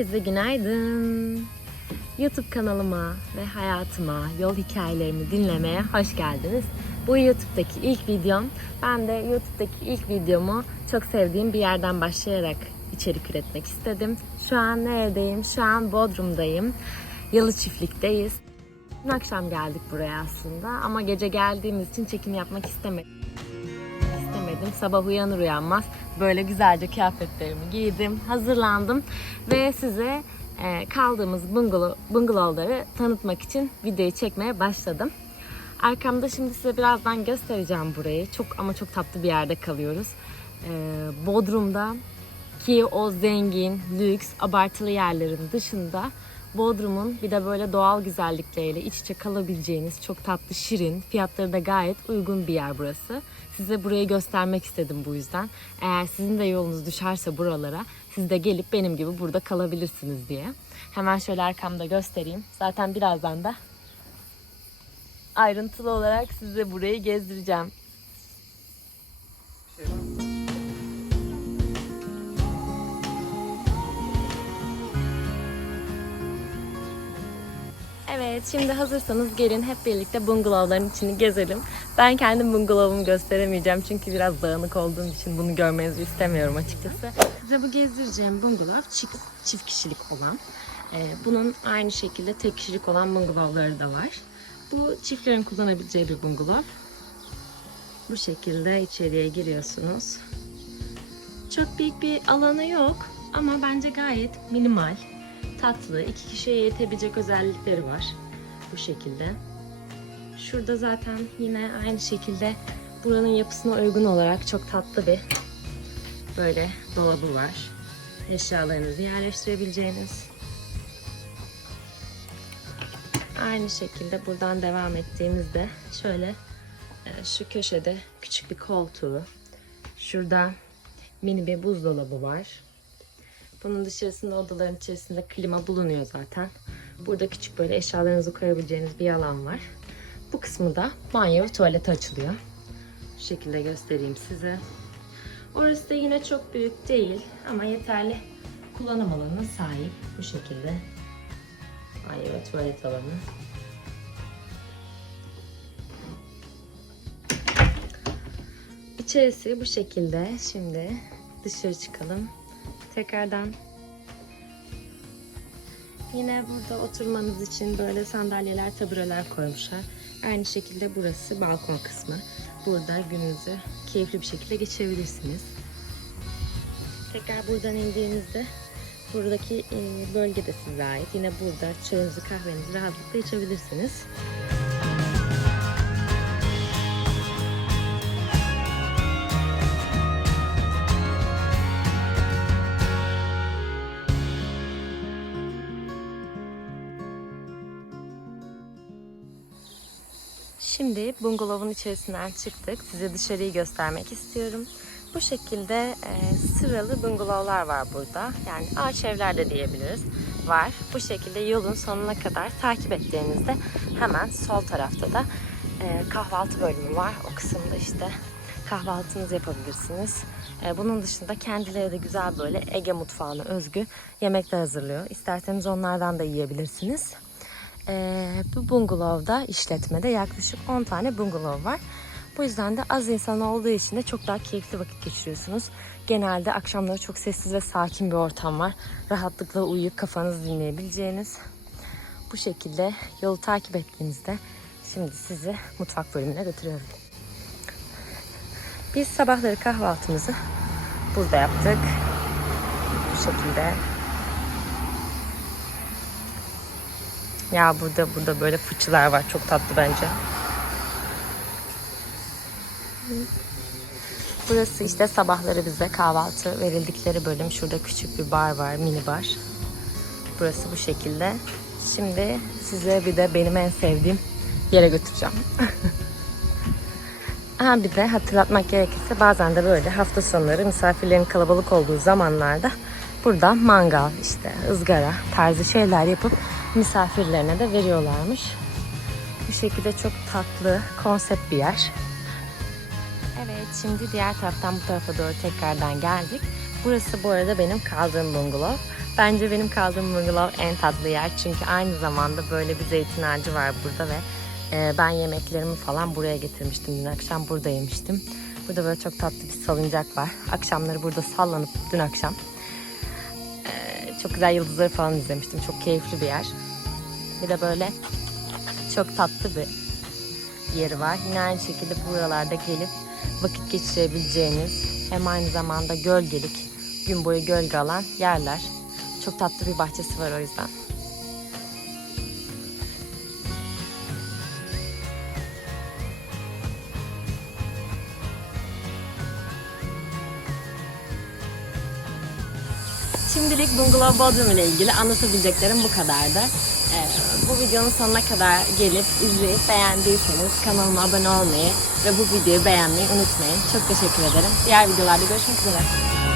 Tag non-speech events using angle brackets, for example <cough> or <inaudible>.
Herkese günaydın. YouTube kanalıma ve hayatıma, yol hikayelerimi dinlemeye hoş geldiniz. Bu YouTube'daki ilk videom. Ben de YouTube'daki ilk videomu çok sevdiğim bir yerden başlayarak içerik üretmek istedim. Şu an neredeyim? Şu an Bodrum'dayım. Yalı Çiftlik'teyiz. Dün akşam geldik buraya aslında ama gece geldiğimiz için çekim yapmak istemedim istemedim. Sabah uyanır uyanmaz böyle güzelce kıyafetlerimi giydim, hazırlandım ve size e, kaldığımız bungalov, bungalovları tanıtmak için videoyu çekmeye başladım. Arkamda şimdi size birazdan göstereceğim burayı. Çok ama çok tatlı bir yerde kalıyoruz. E, Bodrum'da ki o zengin, lüks, abartılı yerlerin dışında Bodrum'un bir de böyle doğal güzellikleriyle iç içe kalabileceğiniz çok tatlı, şirin, fiyatları da gayet uygun bir yer burası. Size burayı göstermek istedim bu yüzden. Eğer sizin de yolunuz düşerse buralara siz de gelip benim gibi burada kalabilirsiniz diye. Hemen şöyle arkamda göstereyim. Zaten birazdan da ayrıntılı olarak size burayı gezdireceğim. Evet, şimdi hazırsanız gelin hep birlikte bungalovların içini gezelim. Ben kendim bungalovumu gösteremeyeceğim çünkü biraz dağınık olduğum için bunu görmenizi istemiyorum açıkçası. Size bu gezdireceğim bungalov çift, çift kişilik olan. Ee, bunun aynı şekilde tek kişilik olan bungalovları da var. Bu çiftlerin kullanabileceği bir bungalov. Bu şekilde içeriye giriyorsunuz. Çok büyük bir alanı yok ama bence gayet minimal tatlı, iki kişiye yetebilecek özellikleri var. Bu şekilde. Şurada zaten yine aynı şekilde buranın yapısına uygun olarak çok tatlı bir böyle dolabı var. Eşyalarınızı yerleştirebileceğiniz. Aynı şekilde buradan devam ettiğimizde şöyle e, şu köşede küçük bir koltuğu, şurada mini bir buzdolabı var. Bunun dışarısında odaların içerisinde klima bulunuyor zaten. Burada küçük böyle eşyalarınızı koyabileceğiniz bir alan var. Bu kısmı da banyo ve tuvalete açılıyor. Şu şekilde göstereyim size. Orası da yine çok büyük değil ama yeterli kullanım alanına sahip. Bu şekilde banyo ve tuvalet alanı. İçerisi bu şekilde. Şimdi dışarı çıkalım. Tekrardan yine burada oturmanız için böyle sandalyeler, tabureler koymuşlar. Aynı şekilde burası balkon kısmı. Burada gününüzü keyifli bir şekilde geçirebilirsiniz. Tekrar buradan indiğinizde buradaki bölge de size ait. Yine burada çayınızı, kahvenizi rahatlıkla içebilirsiniz. Şimdi bungalovun içerisinden çıktık. Size dışarıyı göstermek istiyorum. Bu şekilde e, sıralı bungalovlar var burada. Yani ağaç evler de diyebiliriz. Var. Bu şekilde yolun sonuna kadar takip ettiğinizde hemen sol tarafta da e, kahvaltı bölümü var. O kısımda işte kahvaltınızı yapabilirsiniz. E, bunun dışında kendileri de güzel böyle Ege mutfağına özgü yemekler hazırlıyor. İsterseniz onlardan da yiyebilirsiniz. Ee, bu bungalovda işletmede yaklaşık 10 tane bungalov var. Bu yüzden de az insan olduğu için de çok daha keyifli vakit geçiriyorsunuz. Genelde akşamları çok sessiz ve sakin bir ortam var. Rahatlıkla uyuyup kafanızı dinleyebileceğiniz. Bu şekilde yolu takip ettiğinizde şimdi sizi mutfak bölümüne götürüyorum. Biz sabahları kahvaltımızı burada yaptık. Bu şekilde Ya burada burada böyle fıçılar var. Çok tatlı bence. Burası işte sabahları bize kahvaltı verildikleri bölüm. Şurada küçük bir bar var, mini bar. Burası bu şekilde. Şimdi size bir de benim en sevdiğim yere götüreceğim. <laughs> Ha bir de hatırlatmak gerekirse bazen de böyle hafta sonları misafirlerin kalabalık olduğu zamanlarda burada mangal işte ızgara tarzı şeyler yapıp misafirlerine de veriyorlarmış. Bu şekilde çok tatlı, konsept bir yer. Evet, şimdi diğer taraftan bu tarafa doğru tekrardan geldik. Burası bu arada benim kaldığım bungalov. Bence benim kaldığım bungalow en tatlı yer. Çünkü aynı zamanda böyle bir zeytin ağacı var burada ve e, ben yemeklerimi falan buraya getirmiştim. Dün akşam burada yemiştim. Burada böyle çok tatlı bir salıncak var. Akşamları burada sallanıp dün akşam çok güzel yıldızları falan izlemiştim. Çok keyifli bir yer. Bir de böyle çok tatlı bir yeri var. Yine aynı şekilde buralarda gelip vakit geçirebileceğiniz hem aynı zamanda gölgelik, gün boyu gölge alan yerler. Çok tatlı bir bahçesi var o yüzden. Şimdilik Bungalow Bodrum ile ilgili anlatabileceklerim bu kadardı. Ee, bu videonun sonuna kadar gelip izleyip beğendiyseniz kanalıma abone olmayı ve bu videoyu beğenmeyi unutmayın. Çok teşekkür ederim. Diğer videolarda görüşmek üzere.